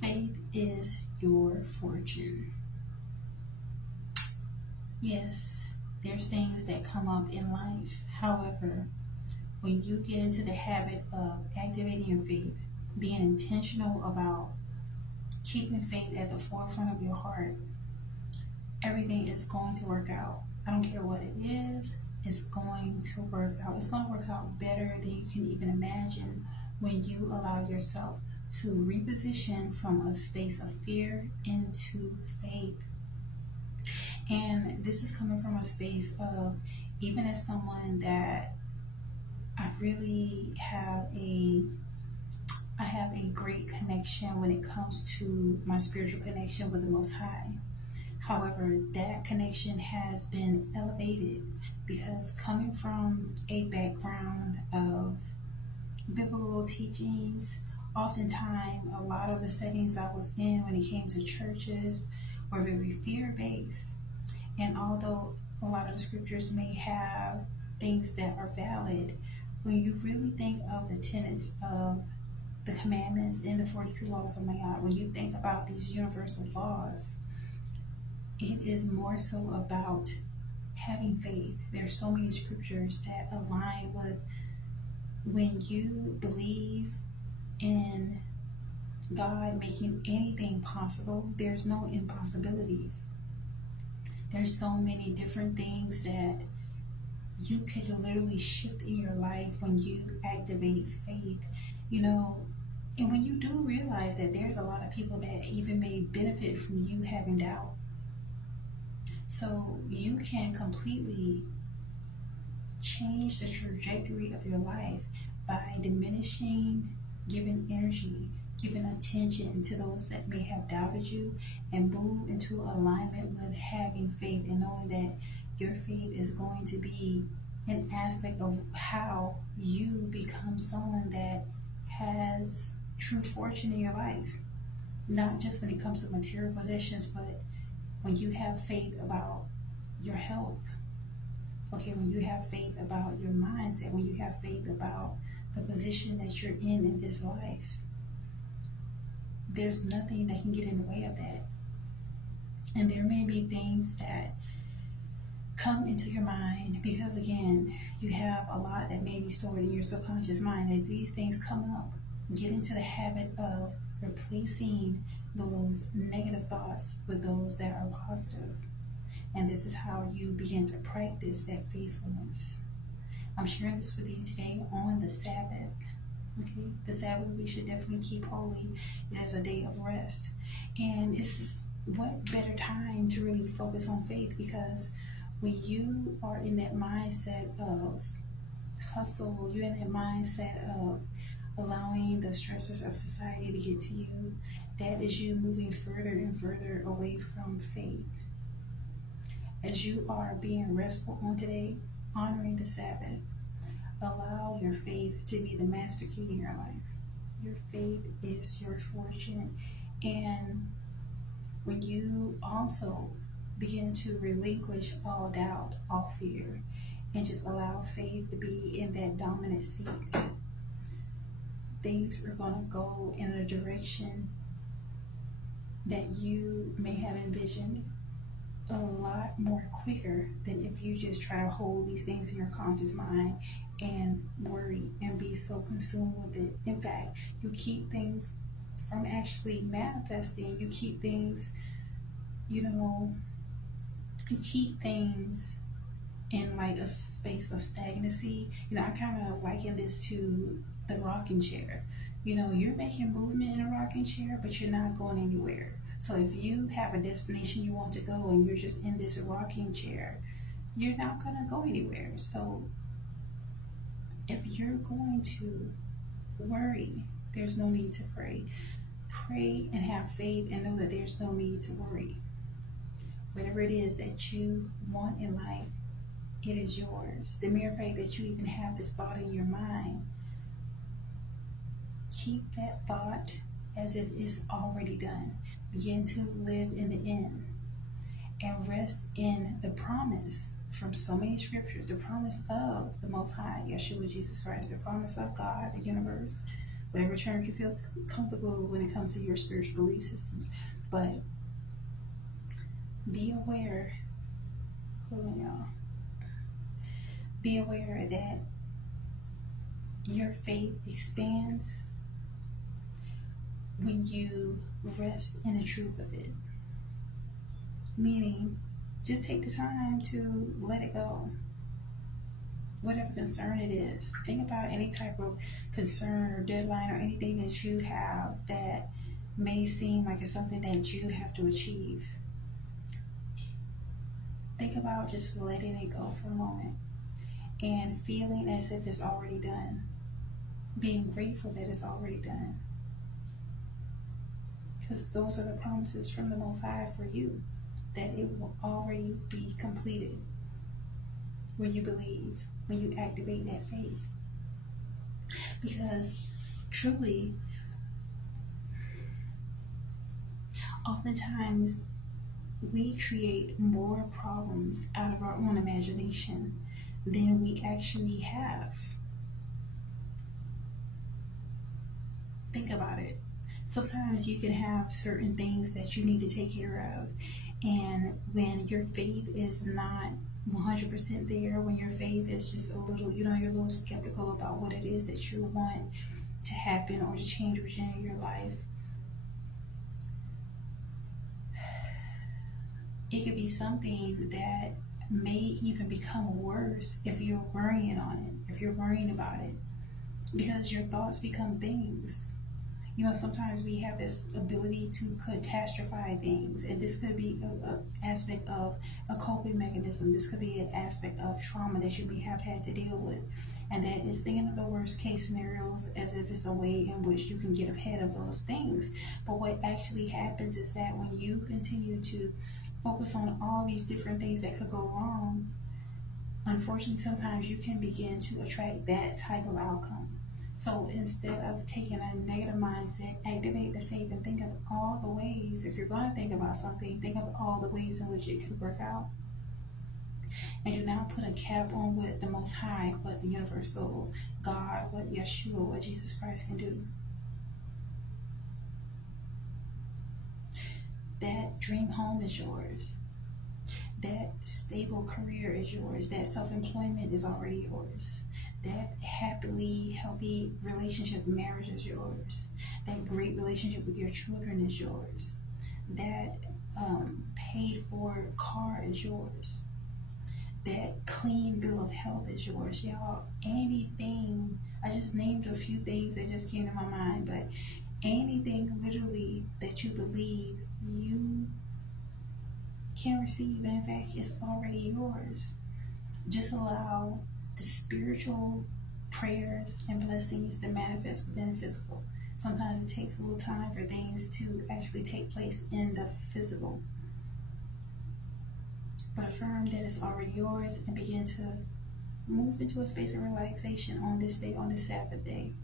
Faith is your fortune. Yes, there's things that come up in life. However, when you get into the habit of activating your faith, being intentional about keeping faith at the forefront of your heart, everything is going to work out. I don't care what it is, it's going to work out. It's going to work out better than you can even imagine when you allow yourself to reposition from a space of fear into faith. And this is coming from a space of, even as someone that I really have a great connection when it comes to my spiritual connection with the Most High. However, that connection has been elevated because coming from a background of biblical teachings, oftentimes a lot of the settings I was in when it came to churches were very fear based. And although a lot of the scriptures may have things that are valid, when you really think of the tenets of the commandments and the 42 laws of Ma'at, when you think about these universal laws, it is more so about having faith. There's so many scriptures that align with when you believe in God making anything possible, there's no impossibilities. There's so many different things that you could literally shift in your life when you activate faith, you know. And when you do realize that there's a lot of people that even may benefit from you having doubt, so you can completely change the trajectory of your life by diminishing, giving energy, giving attention to those that may have doubted you, and move into alignment with having faith and knowing that your faith is going to be an aspect of how you become someone that has true fortune in your life. Not just when it comes to material possessions, but when you have faith about your health, okay, when you have faith about your mindset, when you have faith about the position that you're in this life, there's nothing that can get in the way of that. And there may be things that come into your mind because, again, you have a lot that may be stored in your subconscious mind. As these things come up, get into the habit of replacing those negative thoughts with those that are positive. And this is how you begin to practice that faithfulness. I'm sharing this with you today on the Sabbath. Okay, the Sabbath we should definitely keep holy. It is a day of rest. And this is what better time to really focus on faith, because when you are in that mindset of hustle, you're in that mindset of allowing the stressors of society to get to you, that is you moving further and further away from faith. As you are being restful on today, honoring the Sabbath, allow your faith to be the master key in your life. Your faith is your fortune. And when you also begin to relinquish all doubt, all fear, and just allow faith to be in that dominant seat, things are going to go in a direction that you may have envisioned a lot more quicker than if you just try to hold these things in your conscious mind and worry and be so consumed with it. In fact, you keep things from actually manifesting. You keep things, you know, you keep things in like a space of stagnancy. I kind of liken this to the rocking chair. You're making movement in a rocking chair, but you're not going anywhere. So if you have a destination you want to go and you're just in this rocking chair, you're not going to go anywhere. So if you're going to worry, there's no need to pray. Pray and have faith and know that there's no need to worry. Whatever it is that you want in life, it is yours. The mere fact that you even have this thought in your mind, keep that thought as if it's already done. Begin to live in the end and rest in the promise from so many scriptures, the promise of the Most High, Yeshua Jesus Christ, the promise of God, the universe, whatever terms you feel comfortable when it comes to your spiritual belief systems. But be aware, hold on, y'all. Be aware that your faith expands when you rest in the truth of it. Meaning, just take the time to let it go. Whatever concern it is, think about any type of concern or deadline or anything that you have that may seem like it's something that you have to achieve. Think about just letting it go for a moment and feeling as if it's already done. Being grateful that it's already done. Because those are the promises from the Most High for you, that it will already be completed when you believe, when you activate that faith. Because truly, oftentimes we create more problems out of our own imagination than we actually have. Think about it. Sometimes you can have certain things that you need to take care of, and when your faith is not 100% there, when your faith is just a little, you're a little skeptical about what it is that you want to happen or to change within your life, it could be something that may even become worse if you're worrying on it, if you're worrying about it, because your thoughts become things. Sometimes we have this ability to catastrophize things, and this could be an aspect of a coping mechanism. This could be an aspect of trauma that you may have had to deal with, and that is thinking of the worst case scenarios as if it's a way in which you can get ahead of those things. But what actually happens is that when you continue to focus on all these different things that could go wrong, unfortunately, sometimes you can begin to attract that type of outcome. So instead of taking a negative mindset, activate the faith and think of all the ways. If you're going to think about something, think of all the ways in which it could work out. And do not put a cap on what the Most High, what the universal God, what Yeshua, what Jesus Christ can do. That dream home is yours. That stable career is yours. That self-employment is already yours. That happily, healthy relationship, marriage is yours. That great relationship with your children is yours. That paid for car is yours. That clean bill of health is yours. Y'all, anything, I just named a few things that just came to my mind, but anything literally that you believe you can receive, and in fact, it's already yours. Just allow the spiritual prayers and blessings to manifest within the physical. Sometimes it takes a little time for things to actually take place in the physical. But affirm that it's already yours and begin to move into a space of relaxation on this day, on this Sabbath day.